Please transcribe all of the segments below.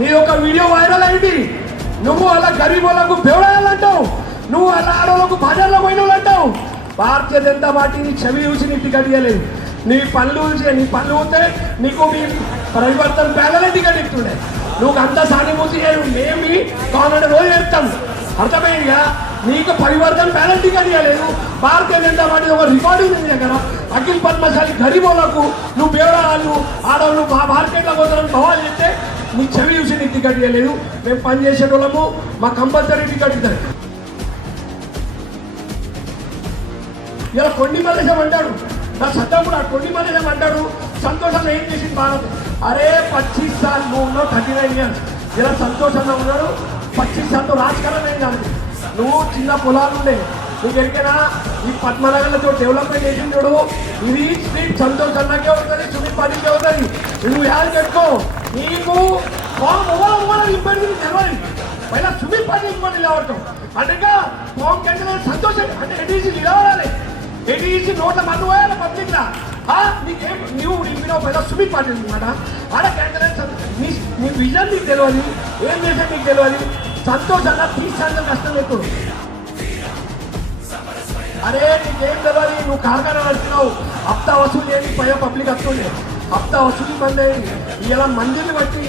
నీ ఒక video viral అయింది. నువ్వు అలా గరీబులకు బేవడాలంటావు, నువ్వు అలా ఆడవాళ్ళకు బజార్లో పోయిన అంటావు. భారతీయ జనతా పార్టీని చెవి చూసి నీ టికెట్ ఇవ్వలేదు. నీ పనులు పోతే నీకు మీ పరివర్తన ప్యానలే టికెట్ ఇస్తుండే. నువ్వు అంత సానుభూతి మేమి కావాలంటే రోజు చెప్తాం. అర్థమైందిగా? నీకు పరివర్తన ప్యానల్ టికెట్ ఇవ్వలేదు. భారతీయ జనతా పార్టీ ఒక రికార్డింగ్ ఉంది దగ్గర. అఖిల్ పద్మశాలి గరీబోళ్లకు నువ్వు బేవడాలు ఆడవాళ్ళు మా మార్కెట్లో పోతారని భవాలు చెప్తే నీ చెవి చూసి నీకు టికెట్ ఇవ్వలేదు. మేము పని చేసేటోళ్ళము, మా కంపల్సరీ టికెట్ ఇస్తారు. ఇలా కొండి మలేశం అంటాడు, నా సత్యం కూడా కొండి మలేశం అంటాడు. సంతోషంగా ఏం చేసింది భారత్? అరే 25 साल నువ్వు ఉన్నావు, 39 years. ఇలా సంతోషంగా ఉన్నాడు. 25 साल రాజకాలం ఏం కాదు. నువ్వు చిన్న పొలాలు ఉండే, నువ్వు ఎరికైనా ఈ పద్మనగర్లతో డెవలప్మెంట్ చేసింది చూడు. ఇది స్ట్రీట్ సంతోష్ అన్నకే అవుతుంది, సునీల్ పాటిల్కే అవుతుంది. నువ్వు యాడ్ పెట్టుకో. నీకు ఇబ్బంది తెలవాలి. పైన సునీల్ పాటిల్ ఇబ్బంది లేవటం అంటే ఫామ్ క్యాండిడేట్ సంతోషం అంటే ఎటీసీ నిలవాలి. ఎటీసీ నోట్ల మందు పోయాలి పబ్లిక్ లా. నీకేం నువ్వు ఇంపినావు పైన సునీల్ పాటిల్ అనమాట. ఆడ క్యాండిడేట్ నీ విజన్ నీకు తెలియాలి, ఏం చేసా నీకు తెలియాలి. సంతోషంగా 30 శాతం కష్టం ఎక్కువ. అరే నీకేం తెలియాలి? నువ్వు కార్ఖానా నడుస్తున్నావు, హప్తా వసూలు చేయండి, పైన పబ్లిక్ వస్తుండే. హప్తా వసూలు బంద్ అయింది. ఇలా మందిని బట్టి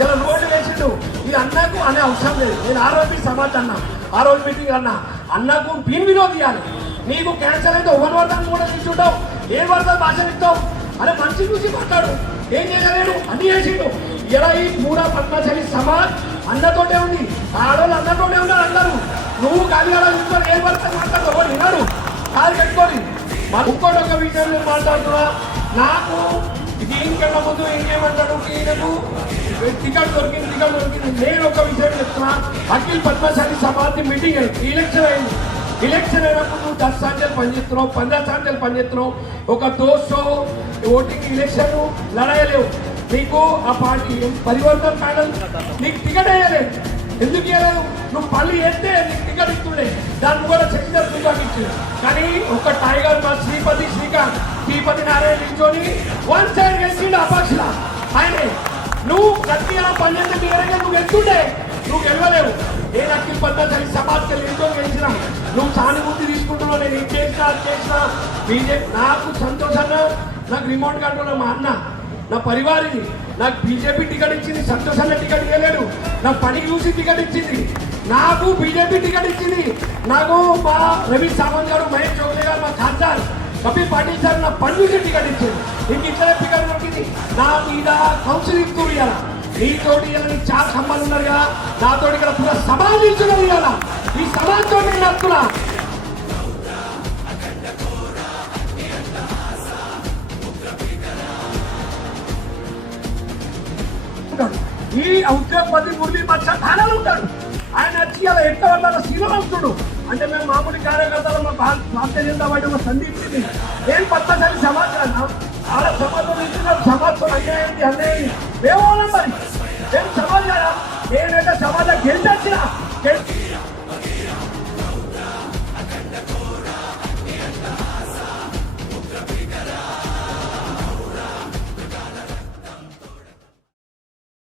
ఇలా రోడ్డు వేసిండు. ఈ అన్నకు అనే అవసరం లేదు. నేను ఆ రోజు సమాజ్ అన్నా, ఆ రోజు మీటింగ్ అన్నా, అన్నకు బీన్ వినోద్ ఇవ్వాలి. నీకు క్యాన్సర్ అయితే ఒకరి వర్ధం కూడా తీసుకుంటావు, ఏ వర్ధం భాష ఇస్తావు. అరే మనిషి చూసి మాట్లాడు. ఏం చేయలేడు, అన్ని చేసిండు. ఇలా ఈ పూరా పద్మశాలి సమాజ్ అన్నతోటే ఉంది, ఆడవాళ్ళు అన్నతోటే ఉన్నారు అందరూ. నువ్వు గాలిగాడ చూసుకొని ఏ వర్ధం మాట్లాడతావు విన్నాడు కాదు కట్టుకొని. ఇంకోటి ఒక విషయం నేను మాట్లాడుతున్నా. నాకు దీనికన్నా ముందు ఏం చేయమంటాడు, ఈయనకు టికెట్ దొరికింది. నేను ఒక విషయం చెప్తున్నా. అఖిల్ పద్మశాలి సమాధి మీటింగ్ అయింది, ఎలక్షన్ అయింది. ఎలక్షన్ అయినప్పుడు నువ్వు 10 సార్లు పనిచేస్తున్నావు, 15 సార్లు పనిచేస్తున్నావు. ఒక దోస్తో ఓటింగ్ ఎలక్షన్ లడాయలేవు. నీకు ఆ పార్టీ పరివర్తన ప్యానల్ నీకు టికెట్ వేయలేదు. ఎందుకు ఇవ్వలేదు? నువ్వు పళ్ళు వేస్తే నీకు టికెట్ ఇస్తుండే, దాన్ని కూడా సెక్టర్ టికెట్ ఇచ్చింది. కానీ ఒక టైగర్ మా శ్రీపతి నారాయణ నిల్చొని 1 సైడ్ గెలిచిండు అపక్షల ఆయనే. నువ్వు గట్టిగా పనిచేస్తే మీ దగ్గర నువ్వు వెళ్తుండే, నువ్వు గెలవలేవు. నేను అఖిల్ పద్మశాలి సమాజ్కి ఎంతో గెలిచిన. నువ్వు సానుభూతి తీసుకుంటున్నావు, నేను ఇది చేసినా అది చేసినా. బీజేపీ నాకు సంతోషంగా, నాకు రిమోట్ కంట్రోల్ మా అన్న, నా పరివారిని. నాకు బీజేపీ టికెట్ ఇచ్చింది, సంతోషంగా టికెట్ ఇవ్వలేడు. నా పని చూసి టికెట్ ఇచ్చింది, నాకు బీజేపీ టికెట్ ఇచ్చింది. నాకు మా రవి సామంత్ గారు, మహేష్ చౌదరి గారు, మా ఖాన్ కపిల్ పాటిల్ సార్ నా పని చూసి టికెట్ ఇచ్చింది. నీకు ఇట్లా టికెట్ దొరికింది. నా మీద కౌన్సిలింగ్ టూర్ ఇవ్వాలా. నీతోటి ఇలా నీకు చాలా సంబంధం ఉన్నారు కదా, నాతో ఇక్కడ పూరా సమాజ్ ఇచ్చున్నది ఇవ్వాలా. ఈ సమాజ్తో నేను నడుతున్నా. ఈ ఉద్యోగపతి మురళీ మచ్చ ఠానాలు ఉంటాడు. ఆయన వచ్చి అలా ఎట్ట వల్ల సీలో వస్తుడు. అంటే మేము మామూలు కార్యకర్తలు మా భారతీయ జనతా పార్టీ మా సందీప్ని ఏం పద్మశాలి సమాచారం ఆడ సమాజం ఇస్తున్నారు. సమాజం అన్యాయం మేమోనం మరి ఏం సమాజం. నేనైతే సమాజం గెలిచొచ్చిన